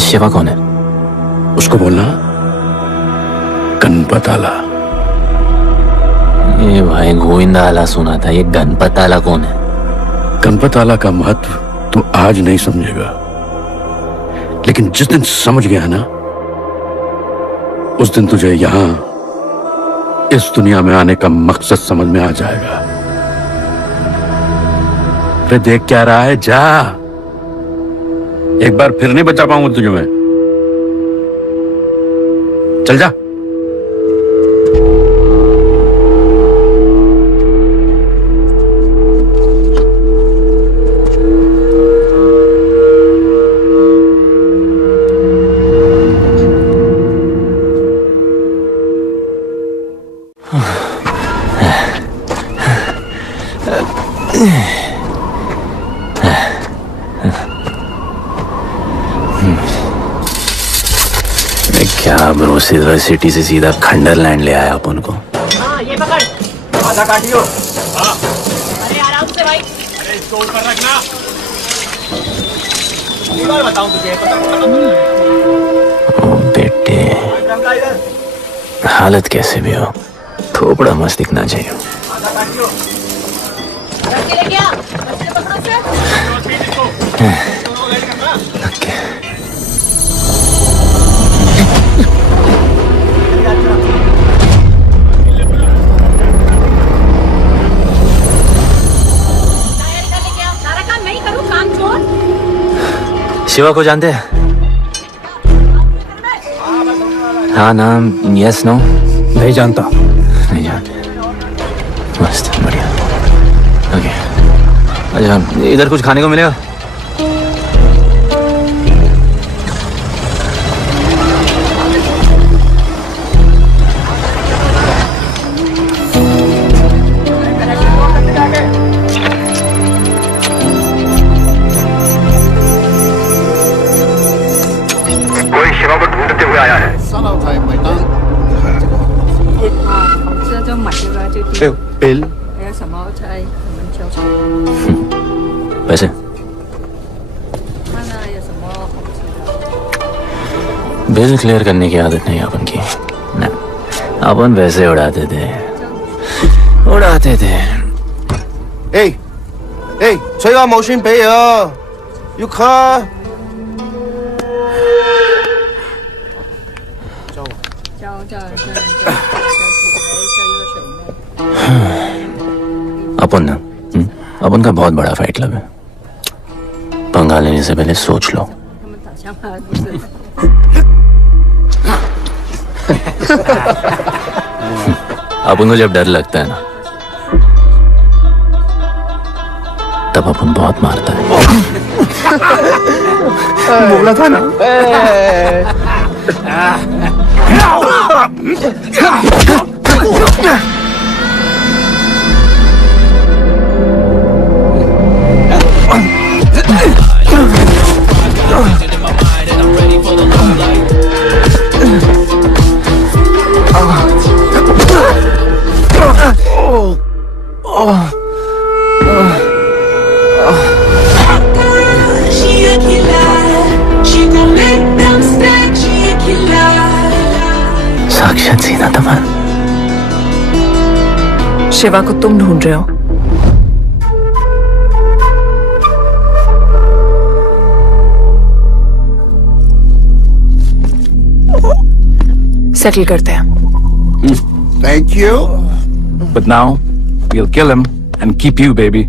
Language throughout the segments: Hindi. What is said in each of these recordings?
शिवा कौन है? उसको बोलना गणपत आला। ये भाई गोविंदा आला सुना था, ये गणपत आला कौन है? गणपत आला का महत्व तू आज नहीं समझेगा, लेकिन जिस दिन समझ गया ना, उस दिन तुझे यहां इस दुनिया में आने का मकसद समझ में आ जाएगा। अरे देख क्या रहा है, जा। एक बार फिर नहीं बचा पाऊंगा तुझे मैं। चल जा। क्या ब्रो, सिल्वर सिटी से सीधा खंडरलैंड ले आया अपन को। हाँ, ये पकड़, आधा काटियो। हाँ। अरे आराम से भाई। अरे इसको ऊपर रखना। एक बार बताऊं तुझे, ओ बेटे, हालत कैसे भी हो, थोड़ा मस्त दिखना चाहिए। आधा काटियो। रख ले क्या? बच्चे पकड़ो से। ओके। शिवा को जानते हैं? हाँ, नाम यस नो? नहीं जानता। नहीं जानते। मस्त, बढ़िया। ओके, अच्छा इधर कुछ खाने को मिलेगा? बिल पैसे बिल क्लियर करने की आदत नहीं अपन की ना, अपन पैसे उड़ाते थे।吹下冇算俾啊，要卡。अपन ना अपन का बहुत बड़ा फाइट क्लब है, पंगा लेने से पहले सोच लो। अपन को जब डर लगता है ना, तब अपन बहुत मारता है। बोला था ना। साक्षात सीना तमन। शिवा को तुम ढूंढ रहे हो? सेटल करते हैं। Thank you. But now we'll kill him and keep you, baby.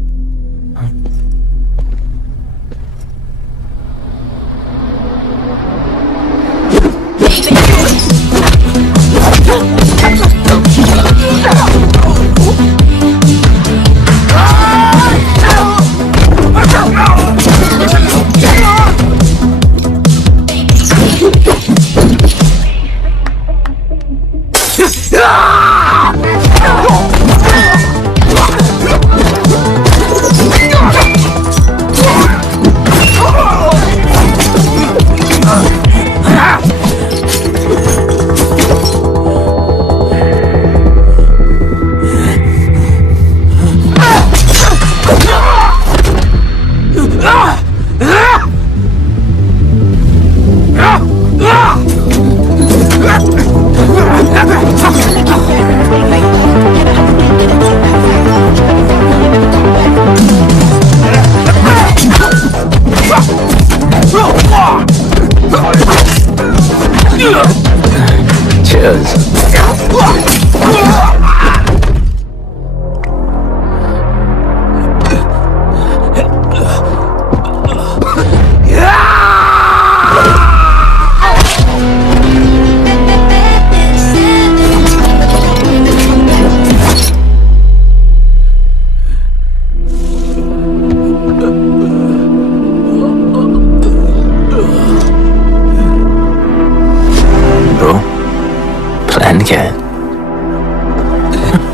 Plan क्या है?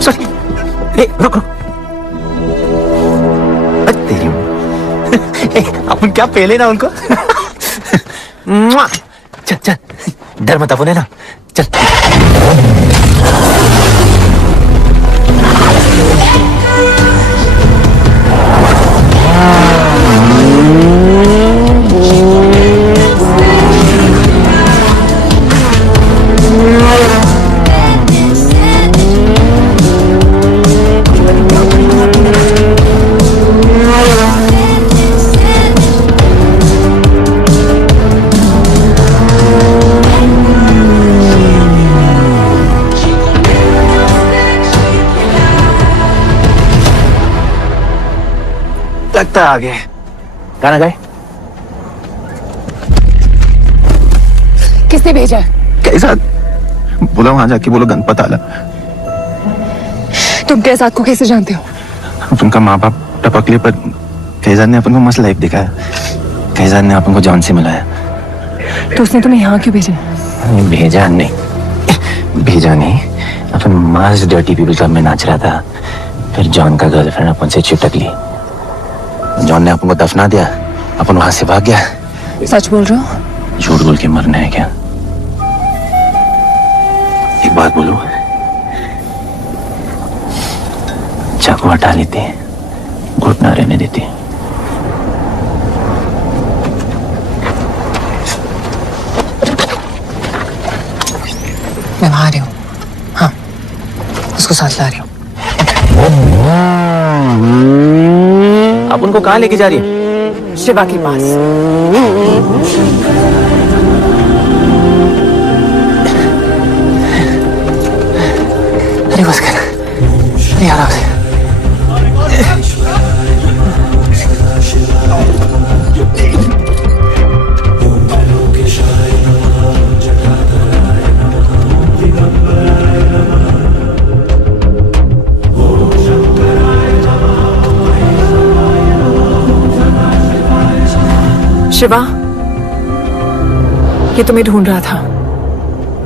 सॉरी, रुक रुक। तेरी अपन क्या पहले ना उनको। चल चल, डर मत अपन, है ना? चल। लगता है आगे। कहाँ गए? किसने भेजा? कैसा बोला वहां जाके, बोलो गणपत आला। तुम कैसाद को कैसे जानते हो? उनका माँ बाप टपकले, पर कैसाद ने अपन को मस्त लाइफ दिखाया। कैसाद ने अपन को जॉन से मिलाया। तो उसने तुम्हें यहाँ क्यों भेजा? भेजा नहीं, भेजा नहीं। अपन मस्त डर्टी पीपल क्लब में नाच रहा था, फिर जॉन का गर्लफ्रेंड अपन से चिपक ली। जॉन ने अपन को दफना दिया, अपन वहां से भाग गया। सच बोल रहे हो? झूठ बोल के मरना है क्या? एक बात बोलूं, चाकू हटा लेते, घुटना रहने देते। मैं वहां आ रही हूँ। हाँ, उसको साथ ला रही हूँ। आप उनको कहाँ लेके जा रही है? शिवा के पास। अरे बस कर, अरे आराम से। शिवा, ये तुम्हें ढूंढ रहा था।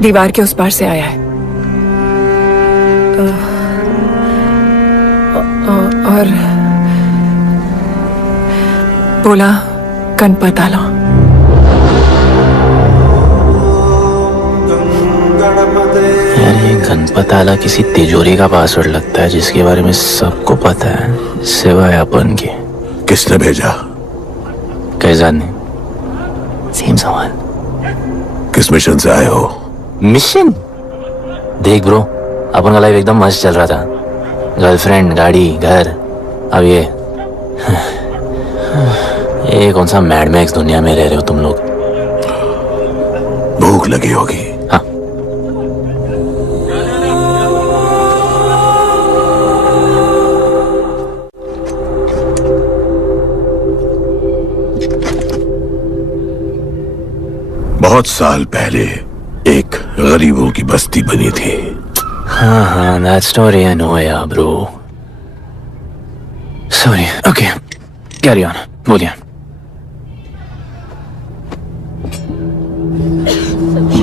दीवार के उस पार से आया है। और बोला गणपत आला। यार ये गणपत आला किसी तिजोरी का पासवर्ड लगता है, जिसके बारे में सबको पता है सिवाय अपन के। किसने भेजा? कैसाद ने। सेम सवाल। किस मिशन से आए हो? मिशन? देख ब्रो, अपन का लाइफ एकदम मस्त चल रहा था। गर्लफ्रेंड, गाड़ी, घर। अब ये कौन सा मैड मैक्स दुनिया में रह रहे हो तुम लोग? भूख लगी होगी। हाँ। बहुत साल पहले एक गरीबों की बस्ती बनी थी। हाँ, that story I know यार bro. Sorry, okay, carry on, बोलिए।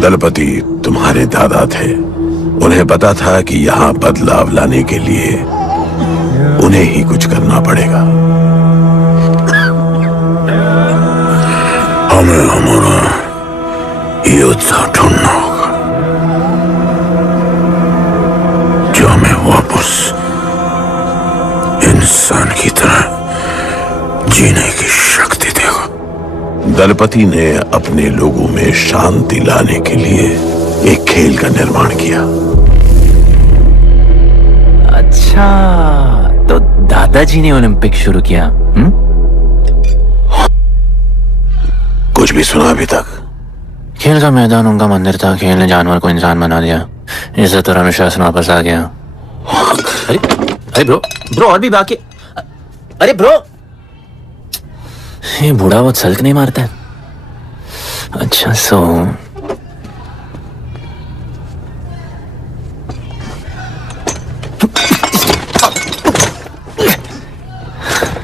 दलपति तुम्हारे दादा थे। उन्हें पता था कि यहाँ बदलाव लाने के लिए उन्हें ही कुछ करना पड़ेगा। हमें हमारा योद्धा ढूंढना होगा जो हमें वापस इंसान की तरह जीने की शक्ति देगा। दलपति ने अपने लोगों में शांति लाने के लिए एक खेल का निर्माण किया। अच्छा, तो दादाजी ने ओलंपिक शुरू किया? कुछ भी सुना अभी तक? खेल का मैदान उनका मंदिर था, खेल ने जानवर को इंसान बना दिया, इससे तो अनुशासन वापस आ गया। अरे ब्रो और भी बाकी। अरे ब्रो, ये बूढ़ा बहुत सल्क नहीं मारता है। अच्छा सो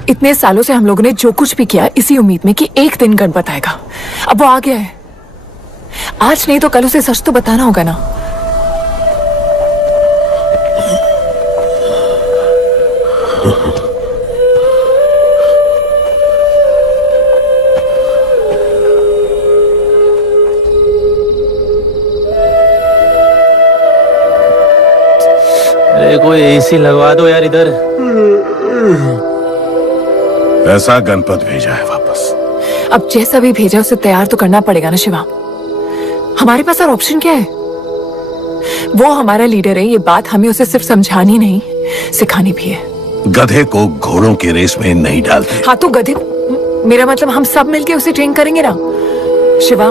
इतने सालों से हम लोगों ने जो कुछ भी किया इसी उम्मीद में कि एक दिन गणपत आएगा। अब वो आ गया है। आज नहीं तो कल उसे सच तो बताना होगा ना। अरे कोई एसी लगवा दो यार इधर। ऐसा गणपत भेजा है वापस। अब जैसा भी भेजा उसे तैयार तो करना पड़ेगा ना शिवा। हमारे पास और ऑप्शन क्या है? वो हमारा लीडर है, ये बात हमें उसे सिर्फ समझानी नहीं सिखानी भी है। गधे को घोड़ों की रेस में नहीं डालते। हाँ तो गधे, मेरा मतलब हम सब मिलके उसे ट्रेन करेंगे ना। शिवा,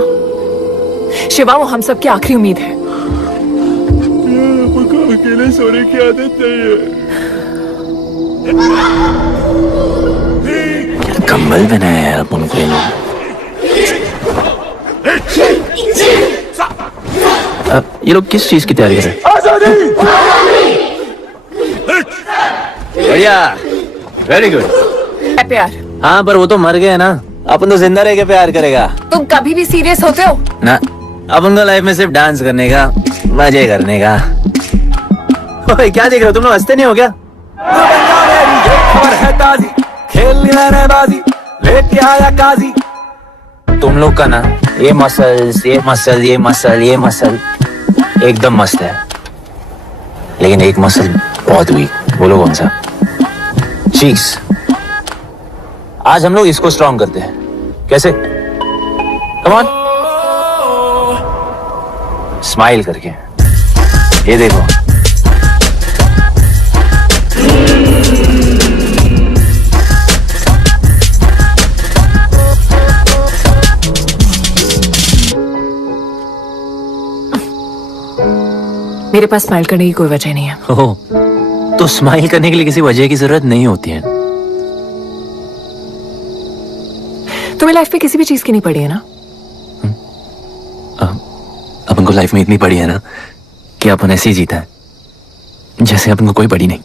शिवा वो हम सब की आखिरी उम्मीद है। अकेले सोने की आदत नहीं है। कंबल बनाया यार अपन को। ये लोग किस चीज की तैयारी कर रहे हैं? बढ़िया, वेरी गुड। प्यार? हाँ पर वो तो मर गए ना, अपन तो जिंदा रह के प्यार करेगा। तुम कभी भी सीरियस होते हो ना? अपन को लाइफ में सिर्फ डांस करने का, मजे करने का। ओए क्या देख रहे हो तुम लोग, हंसते नहीं हो क्या? लेके आया काजी। तुम लोग का ना ये मसल्स, ये मसल, ये मसल, ये मसल एकदम मस्त है, लेकिन एक मसल बहुत वीक। बोलो कौन सा? चीक्स। आज हम लोग इसको स्ट्रॉन्ग करते हैं। कैसे? कम ऑन, स्माइल करके। ये देखो, मेरे पास स्माइल करने की कोई वजह नहीं है। ओह, तो स्माइल करने के लिए किसी वजह की जरूरत नहीं होती है। तुम्हें लाइफ में किसी भी चीज की नहीं पड़ी है ना? अपन को लाइफ में इतनी पड़ी है ना कि अपन ऐसे ही जीता है जैसे अपन को कोई पड़ी नहीं।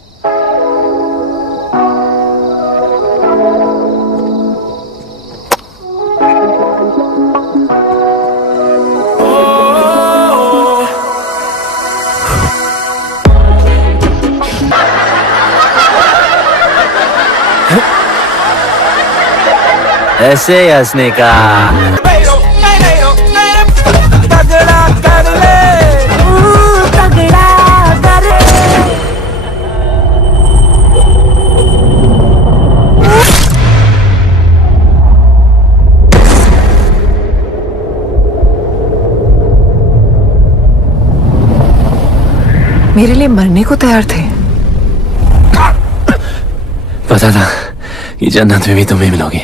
ऐसे हंसने का। तगड़ा कर ले, तगड़ा कर ले। मेरे लिए मरने को तैयार थे। पता था कि जन्नत में भी तुम्हें मिलोगी।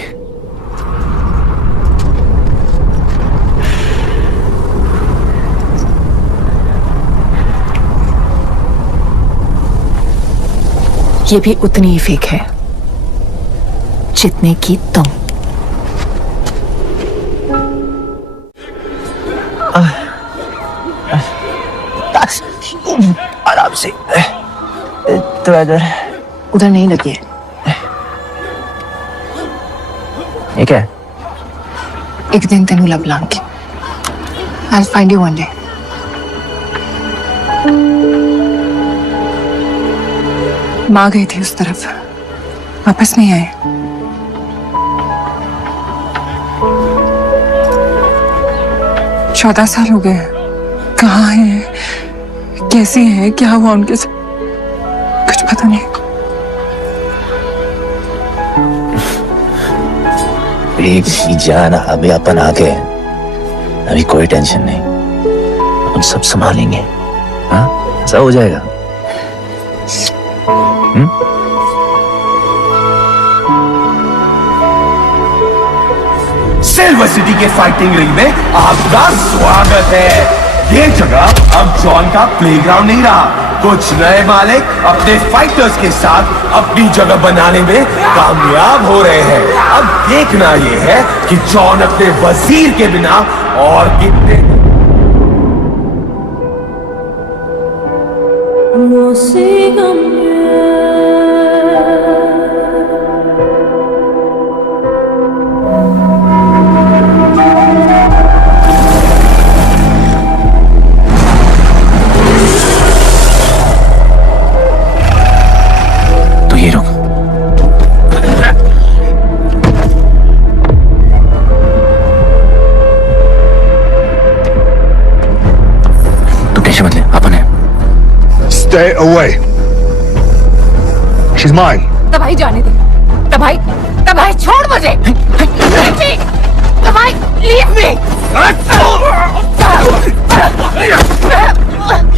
ये भी उतनी ही फेक है जितने की तुम। आराम से। तो इधर उधर नहीं लगी है। ये क्या है? एक दिन तेनू लब Langi. I'll find you one day. माँ गई थी उस तरफ, वापस नहीं आए। चौदह साल हो गए। कहाँ है, कैसे है, क्या हुआ उनके साथ, कुछ पता नहीं। एक जान अभी अपन आ गए, अभी कोई टेंशन नहीं, अपन सब संभालेंगे। हाँ, सब हो जाएगा। सिल्वर सिटी के फाइटिंग रिंग में आपका स्वागत है। ये जगह अब जॉन का प्लेग्राउंड नहीं रहा। कुछ नए मालिक अपने फाइटर्स के साथ अपनी जगह बनाने में कामयाब हो रहे हैं। अब देखना ये है कि जॉन अपने वजीर के बिना और कितने तो ये रुक, Stay away. She's mine. तबाही जाने दे। तबाही छोड़ मुझे। Leave me. तबाही leave me.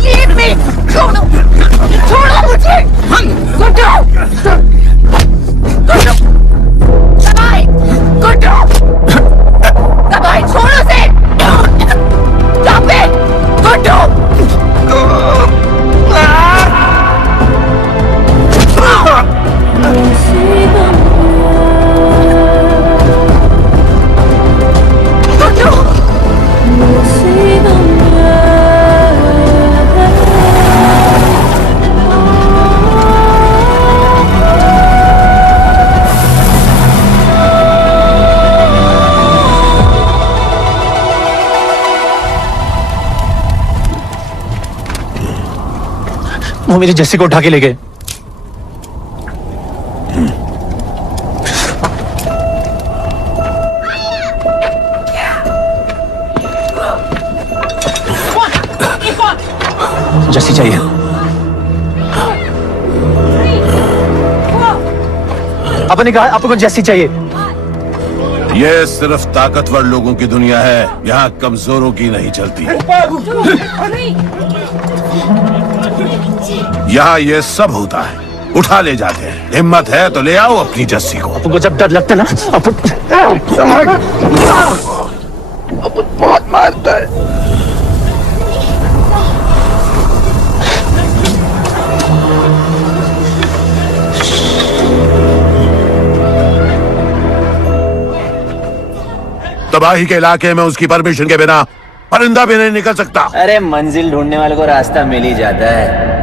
Leave me. छोड़ो मुझे। गुड्डू। तबाही छोड़ उसे। Stop it. गुड्डू। वो मेरी जस्सी को उठा के ले गए। जस्सी चाहिए। आपने कहा आपको जस्सी चाहिए। यह सिर्फ ताकतवर लोगों की दुनिया है, यहाँ कमजोरों की नहीं चलती। यहाँ ये सब होता है, उठा ले जाते हैं। हिम्मत है तो ले आओ अपनी जस्सी को। आपको जब डर लगता है ना, बहुत मारता है। तबाही के इलाके में उसकी परमिशन के बिना परिंदा भी नहीं निकल सकता। अरे मंजिल ढूंढने वाले को रास्ता मिल ही जाता है।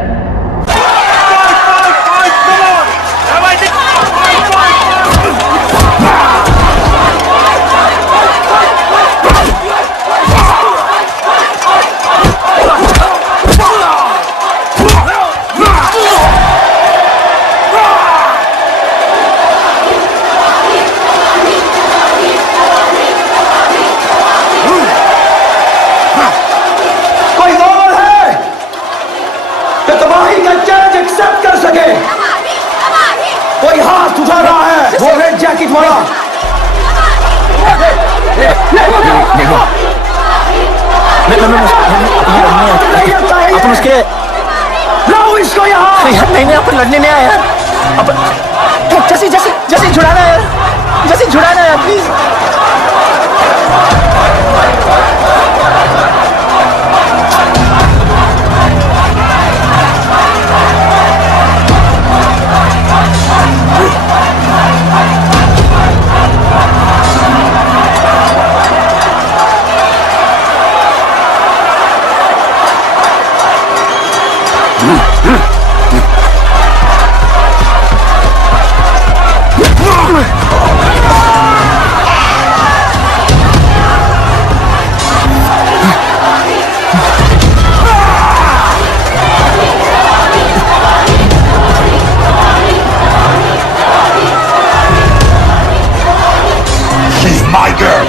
कोई हाथ उठा रहा है, वो रेड जैकेट वाला। अपन उसके लाओ इसको यहाँ। नहीं अपन लड़ने नहीं आया यार। अपन जैसी छुड़ाना है, जैसी छुड़ाना है प्लीज। My girl.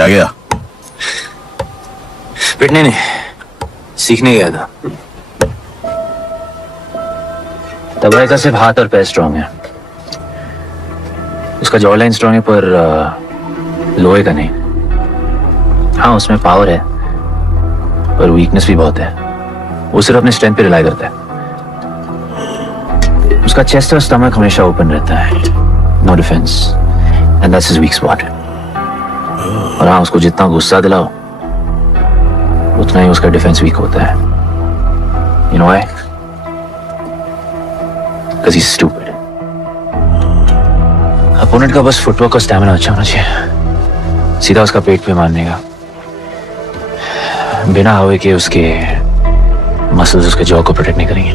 क्या गया? पिटने नहीं, सीखने गया था। तबाही का सिर्फ हाथ और पैर स्ट्रांग है, उसका जॉ लाइन स्ट्रांग है, पर लोहे का नहीं। हाँ, उसमें पावर है पर वीकनेस भी बहुत है। वो सिर्फ अपने स्ट्रेंथ पे रिलाई करता है। उसका चेस्ट और स्टमक हमेशा ओपन रहता है, no defence, and that's his weak spot. और हाँ, उसको जितना गुस्सा दिलाओ उतना ही उसका डिफेंस वीक होता है। You know why? Because he is stupid. Opponent का बस फुटवर्क और स्टैमिना अच्छा होना चाहिए, सीधा उसका पेट पे मारने का, बिना हवा के उसके मसल्स उसके जॉ को प्रोटेक्ट नहीं करेंगे।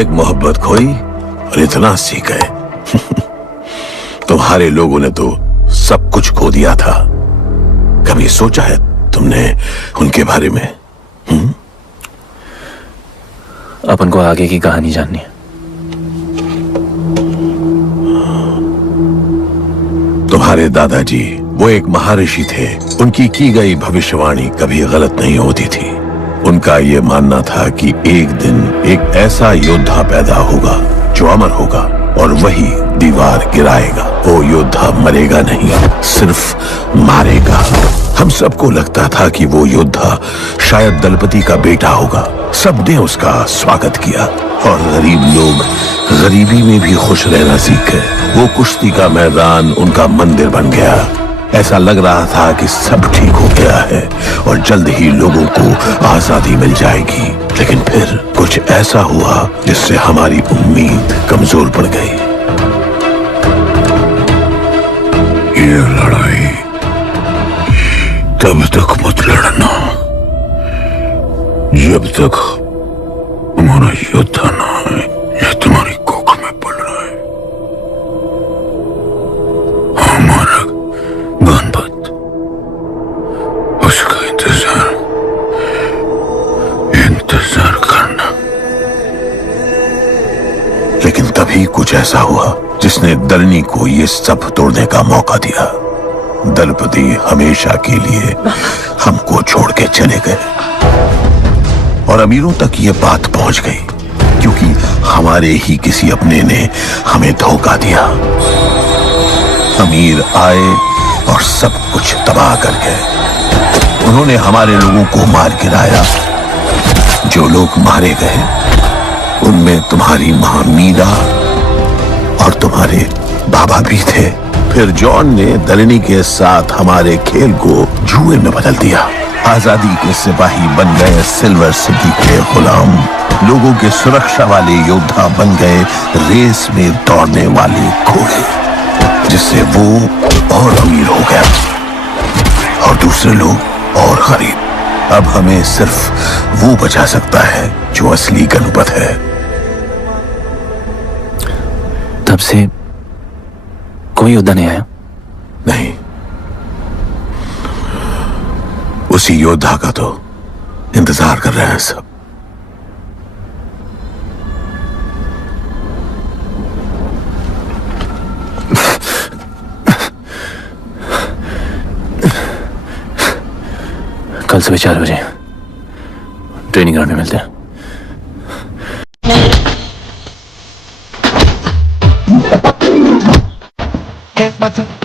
एक मोहब्बत खोई और इतना सीख गए। तुम्हारे लोगों ने तो सब कुछ खो दिया था। कभी सोचा है तुमने उनके बारे में? अपन को आगे की कहानी जाननी है। तुम्हारे दादाजी वो एक महर्षि थे। उनकी की गई भविष्यवाणी कभी गलत नहीं होती थी। उनका ये मानना था कि एक दिन एक ऐसा योद्धा पैदा होगा जो अमर होगा और वही दीवार गिराएगा। वो योद्धा मरेगा नहीं, सिर्फ मारेगा। हम सबको लगता था कि वो योद्धा शायद दलपति का बेटा होगा। सबने उसका स्वागत किया और गरीब लोग गरीबी में भी खुश रहना सीख गए। वो कुश्ती का मैदान उनका मंदिर बन गया। ऐसा लग रहा था कि सब ठीक हो गया है और जल्द ही लोगों को आजादी मिल जाएगी। लेकिन फिर कुछ ऐसा हुआ जिससे हमारी उम्मीद कमजोर पड़ गई। ये लड़ाई तब तक मत लड़ना जब तक हमारा योद्धा ना है या तुम्हारी कोख में पड़ रहा है। हमारा गणपत, उसका इंतजार करना। लेकिन तभी कुछ ऐसा हुआ जिसने दलनी को ये सब तोड़ने का मौका दिया। दलपति हमेशा के लिए हमको छोड़ के चले गए और अमीरों तक ये बात पहुंच गई क्योंकि हमारे ही किसी अपने ने हमें धोखा दिया। अमीर आए और सब कुछ तबाह कर गए। उन्होंने हमारे लोगों को मार गिराया। जो लोग मारे गए उनमें तुम्हारी मां मीरा और तुम्हारे बाबा भी थे। फिर जॉन ने दलनी के साथ हमारे खेल को जुए में बदल दिया। आजादी के सिपाही बन गए सिल्वर सिटी के गुलाम। लोगों के सुरक्षा वाले योद्धा बन गए रेस में दौड़ने वाले घोड़े, जिससे वो और अमीर हो गया और दूसरे लोग और गरीब। अब हमें सिर्फ वो बचा सकता है जो असली गणपत है। तब से कोई योद्धा नहीं आया? नहीं, उसी योद्धा का तो इंतजार कर रहे हैं सब। कल सुबह 4 बजे ट्रेनिंग ग्राउंड में मिलते हैं। Button.